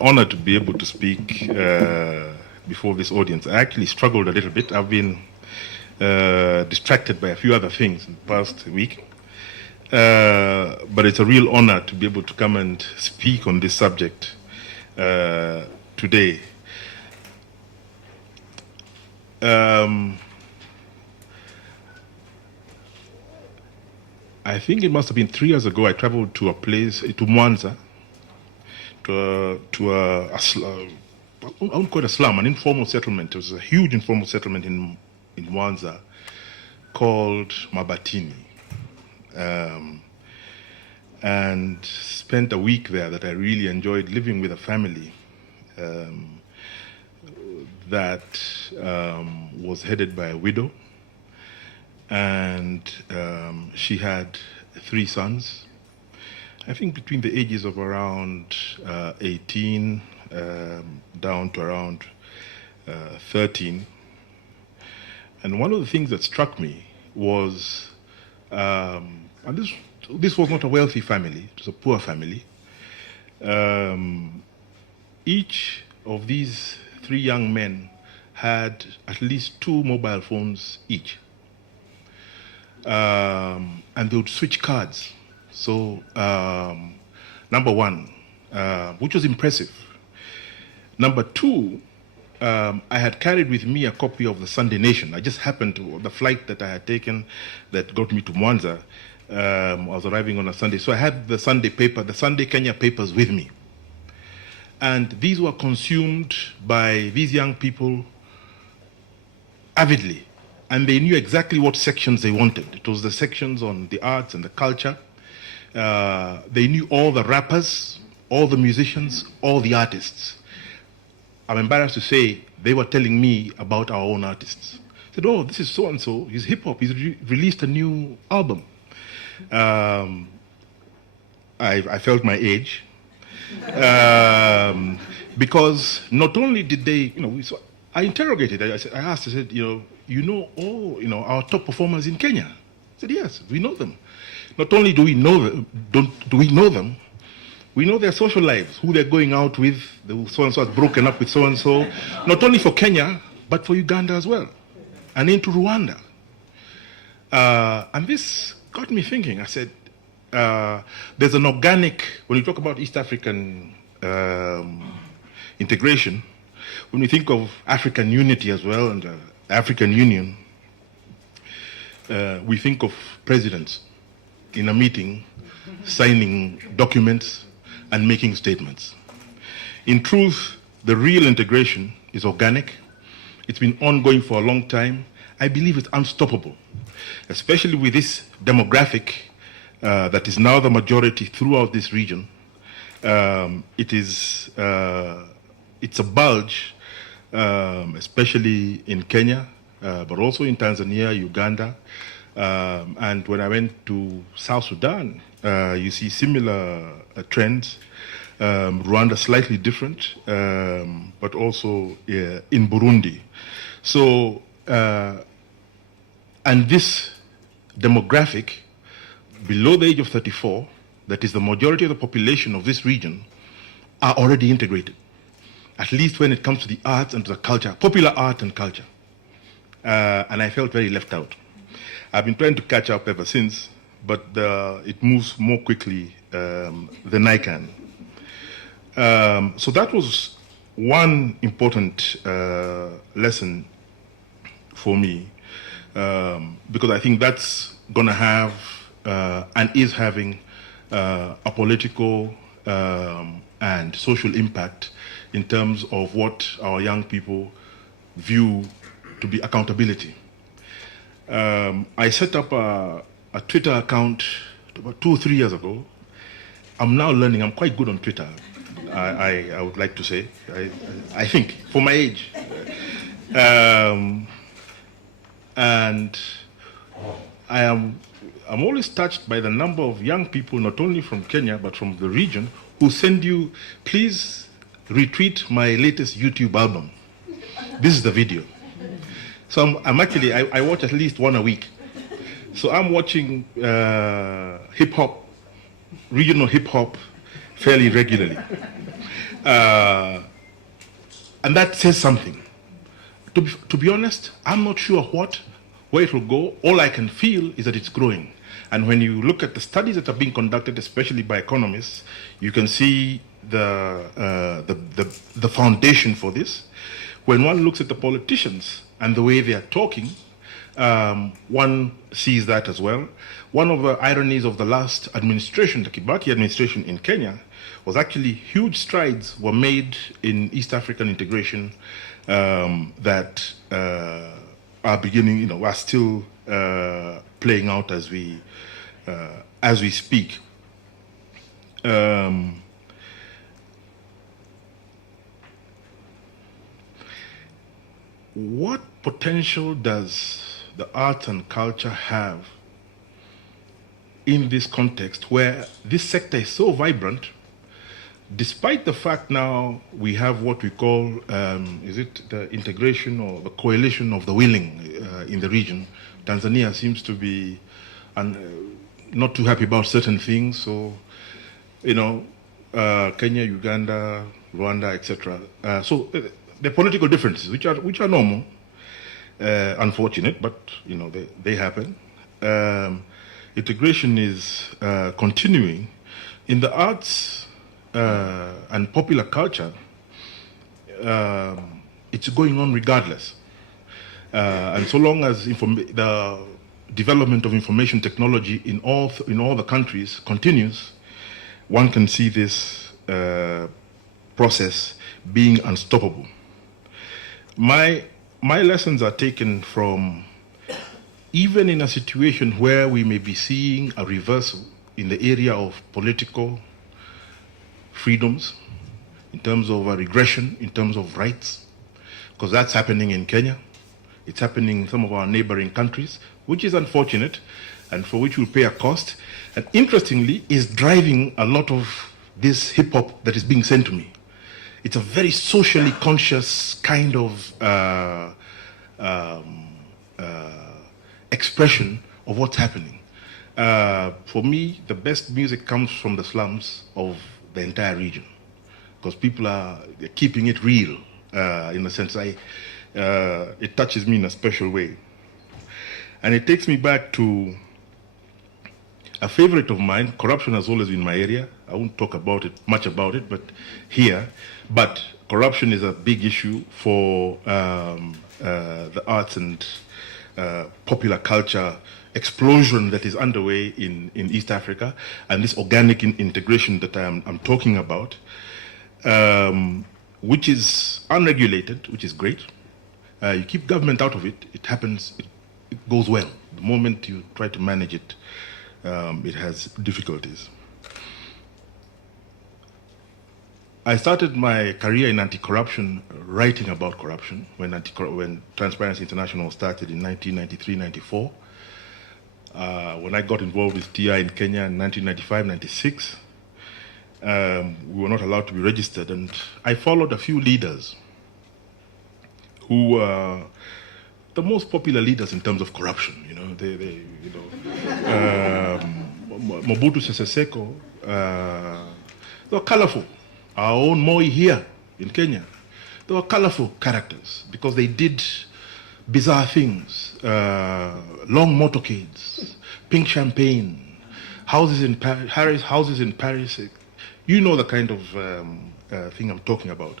Honored to be able to speak before this audience. I actually struggled a little bit. I've been distracted by a few other things in the past week. But it's a real honor to be able to come and speak on this subject today. I think it must have been 3 years ago I traveled to a place, to Mwanza, I won't call it a slum, an informal settlement. It was a huge informal settlement in Mwanza called Mabatini. And spent a week there that I really enjoyed, living with a family that was headed by a widow, and she had 3 sons, I think between the ages of around 18 down to around 13. And one of the things that struck me was, and this was not a wealthy family, it was a poor family. Each of these 3 young men had at least 2 mobile phones each. And they would switch cards. So, number one, which was impressive. Number 2, I had carried with me a copy of the Sunday Nation. I just happened to, the flight that I had taken that got me to Mwanza, I was arriving on a Sunday. So I had the Sunday paper, the Sunday Kenya papers with me. And these were consumed by these young people avidly. And they knew exactly what sections they wanted. It was the sections on the arts and the culture. They knew all the rappers, all the musicians, all the artists. I'm embarrassed to say they were telling me about our own artists. I said, oh, this is so-and-so, he's hip-hop, he's released a new album. I felt my age. Because not only did they, so I interrogated, I asked, I said, all, our top performers in Kenya? I said, yes, we know them. Not only do we know them, we know their social lives, who they're going out with, so-and-so has broken up with so-and-so, not only for Kenya, but for Uganda as well, and into Rwanda. And this got me thinking. I said, there's an organic, when you talk about East African integration, when we think of African unity as well and African Union, we think of presidents in a meeting signing documents and making statements. In truth, the real integration is organic. It's been ongoing for a long time. I believe it's unstoppable, especially with this demographic that is now the majority throughout this region. It's a bulge, especially in Kenya, but also in Tanzania, Uganda. And when I went to South Sudan, you see similar trends. Rwanda slightly different, but also in Burundi. So, and this demographic below the age of 34, that is the majority of the population of this region, are already integrated, at least when it comes to the arts and to the culture, popular art and culture. And I felt very left out. I've been trying to catch up ever since, but it moves more quickly than I can. So that was one important lesson for me, because I think that's going to have and is having a political and social impact in terms of what our young people view to be accountability. I set up a Twitter account about 2 or 3 years ago. I'm now learning, I'm quite good on Twitter, I would like to say, I think, for my age. And I'm always touched by the number of young people, not only from Kenya, but from the region, who send you, please retweet my latest YouTube album. This is the video. So I'm actually, I watch at least one a week. So I'm watching hip-hop, regional hip-hop, fairly regularly. And that says something. To be honest, I'm not sure where it will go. All I can feel is that it's growing. And when you look at the studies that are being conducted, especially by economists, you can see the foundation for this. When one looks at the politicians and the way they are talking, one sees that as well. One of the ironies of the last administration, the Kibaki administration in Kenya, was actually huge strides were made in East African integration that are beginning, are still playing out as we speak. What potential does the arts and culture have in this context where this sector is so vibrant, despite the fact now we have what we call, is it the integration or the coalition of the willing in the region? Tanzania seems to be not too happy about certain things, so, Kenya, Uganda, Rwanda, etc. The political differences, which are normal, unfortunate, but they happen. Integration is continuing in the arts and popular culture. It's going on regardless, and so long as the development of information technology in all the countries continues, one can see this process being unstoppable. My lessons are taken from, even in a situation where we may be seeing a reversal in the area of political freedoms, in terms of a regression, in terms of rights, because that's happening in Kenya. It's happening in some of our neighboring countries, which is unfortunate and for which we'll pay a cost. And interestingly, is driving a lot of this hip-hop that is being sent to me. It's a very socially conscious kind of expression of what's happening. For me, the best music comes from the slums of the entire region, because people are keeping it real. In a sense, it touches me in a special way. And it takes me back to a favorite of mine. Corruption has always been my area. I won't talk much about it, but corruption is a big issue for the arts and popular culture explosion that is underway in East Africa, and this organic integration that I'm talking about, which is unregulated, which is great. You keep government out of it, it happens, it goes well. The moment you try to manage it, it has difficulties. I started my career in anti-corruption, writing about corruption, when Transparency International started in 1993-94. When I got involved with TI in Kenya in 1995-96, we were not allowed to be registered, and I followed a few leaders who were the most popular leaders in terms of corruption. Mobutu Sese Seko, they were colorful. Our own Moi here in Kenya, they were colorful characters because they did bizarre things, long motorcades, pink champagne, houses in Paris. You know the kind of thing I'm talking about.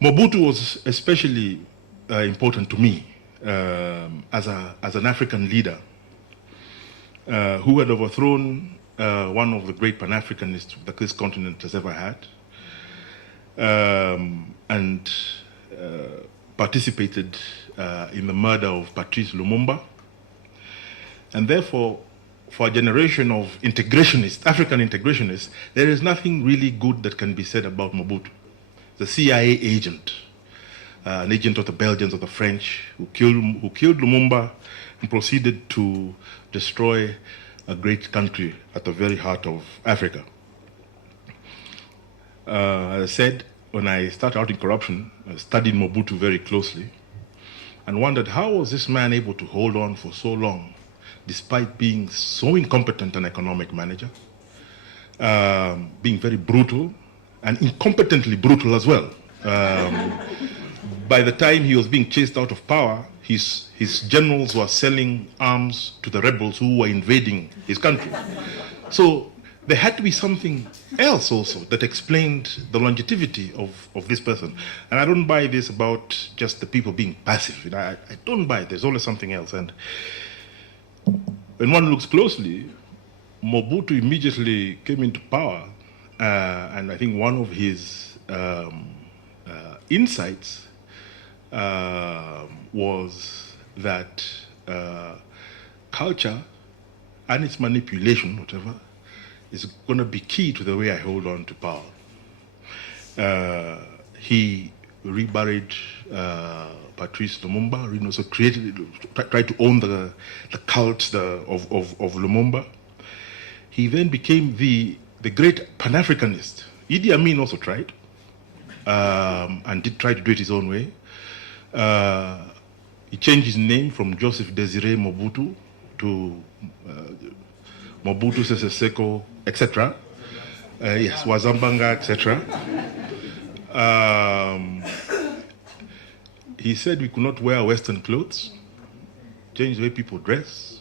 Mobutu was especially important to me as an African leader who had overthrown one of the great Pan-Africanists that this continent has ever had, and participated in the murder of Patrice Lumumba. And therefore, for a generation of integrationists, African integrationists, there is nothing really good that can be said about Mobutu. The CIA agent, an agent of the Belgians, of the French, who killed Lumumba and proceeded to destroy a great country at the very heart of Africa. As I said, when I started out in corruption, I studied Mobutu very closely and wondered how was this man able to hold on for so long despite being so incompetent an economic manager, being very brutal and incompetently brutal as well. By the time he was being chased out of power, his generals were selling arms to the rebels who were invading his country. So there had to be something else also that explained the longevity of this person. And I don't buy this about just the people being passive. I don't buy it. There's always something else. And when one looks closely, Mobutu immediately came into power. And I think one of his insights was that culture and its manipulation, whatever, is going to be key to the way I hold on to power. He reburied Patrice Lumumba, so tried to own the cult of Lumumba. He then became the great Pan-Africanist. Idi Amin also tried, and did try to do it his own way. He changed his name from Joseph Desiré Mobutu to Mobutu Sese Seko, etc. Yes, Wazambanga, etc. He said we could not wear Western clothes, change the way people dress.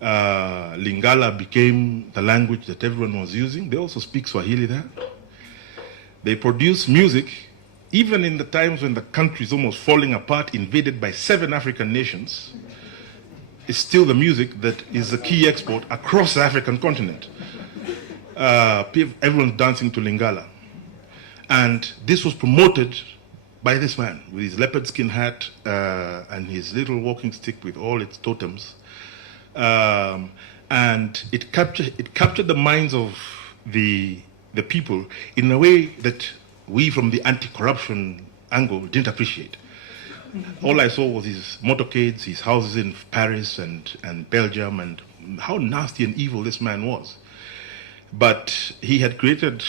Lingala became the language that everyone was using. They also speak Swahili there. They produce music, even in the times when the country is almost falling apart, invaded by 7 African nations. It's still the music that is the key export across the African continent. Everyone's dancing to Lingala. And this was promoted by this man with his leopard skin hat and his little walking stick with all its totems. And it captured the minds of the people in a way that we from the anti-corruption angle didn't appreciate. All I saw was his motorcades, his houses in Paris and Belgium, and how nasty and evil this man was. But he had created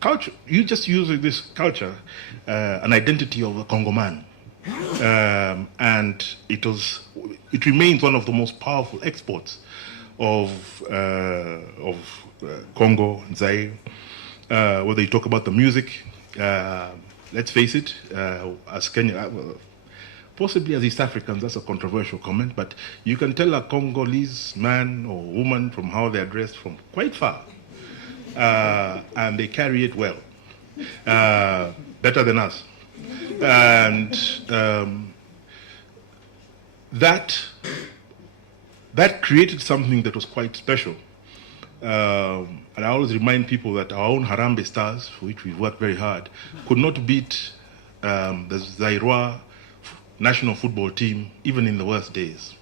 culture. You just use this culture, an identity of a Congo man. And it remains one of the most powerful exports of Congo and Zaire. Whether you talk about the music, let's face it, as Kenya, possibly as East Africans, that's a controversial comment, but you can tell a Congolese man or woman from how they're dressed from quite far, and they carry it well, better than us. And that created something that was quite special. And I always remind people that our own Harambee Stars, for which we've worked very hard, could not beat the Zairois national football team, even in the worst days.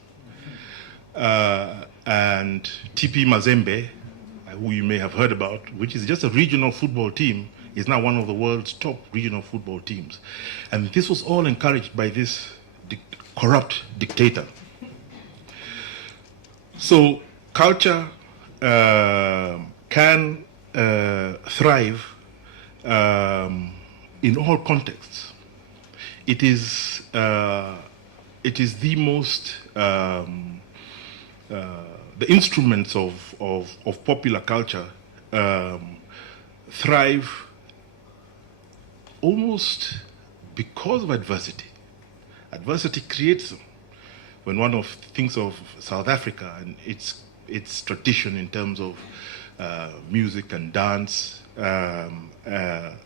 And TP Mazembe, who you may have heard about, which is just a regional football team, is now one of the world's top regional football teams. And this was all encouraged by this corrupt dictator. So culture can thrive in all contexts. It is the most the instruments of popular culture thrive almost because of adversity. Adversity creates them. When one thinks of South Africa and its tradition in terms of music and dance, the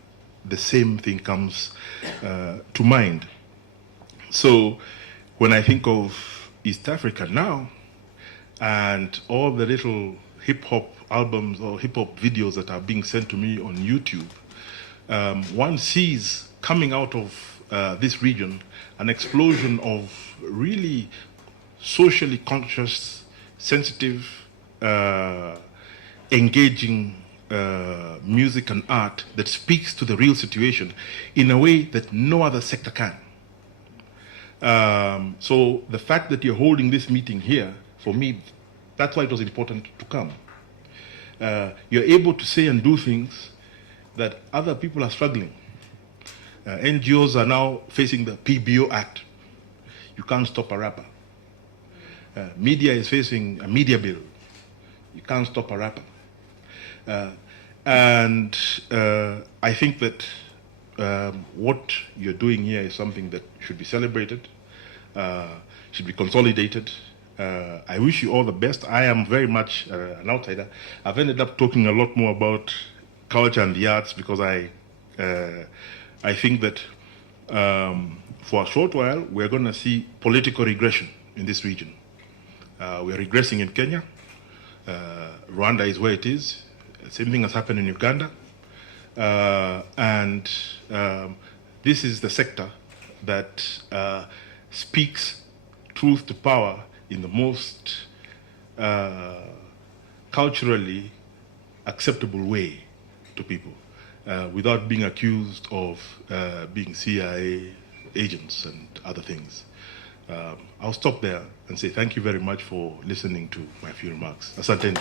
same thing comes to mind. So when I think of East Africa now and all the little hip-hop albums or hip-hop videos that are being sent to me on YouTube, one sees coming out of this region an explosion of really socially conscious, sensitive, engaging music and art that speaks to the real situation in a way that no other sector can. So the fact that you're holding this meeting here, for me, that's why it was important to come. You're able to say and do things that other people are struggling. NGOs are now facing the PBO Act. You can't stop a rapper. Media is facing a media bill. You can't stop a rapper. And I think that what you're doing here is something that should be celebrated, should be consolidated. I wish you all the best. I am very much an outsider. I've ended up talking a lot more about culture and the arts because I think that for a short while we're going to see political regression in this region. We're regressing in Kenya. Rwanda is where it is. Same thing has happened in Uganda. And this is the sector that speaks truth to power in the most culturally acceptable way to people, without being accused of being CIA agents and other things. I'll stop there and say thank you very much for listening to my few remarks. Asanteni.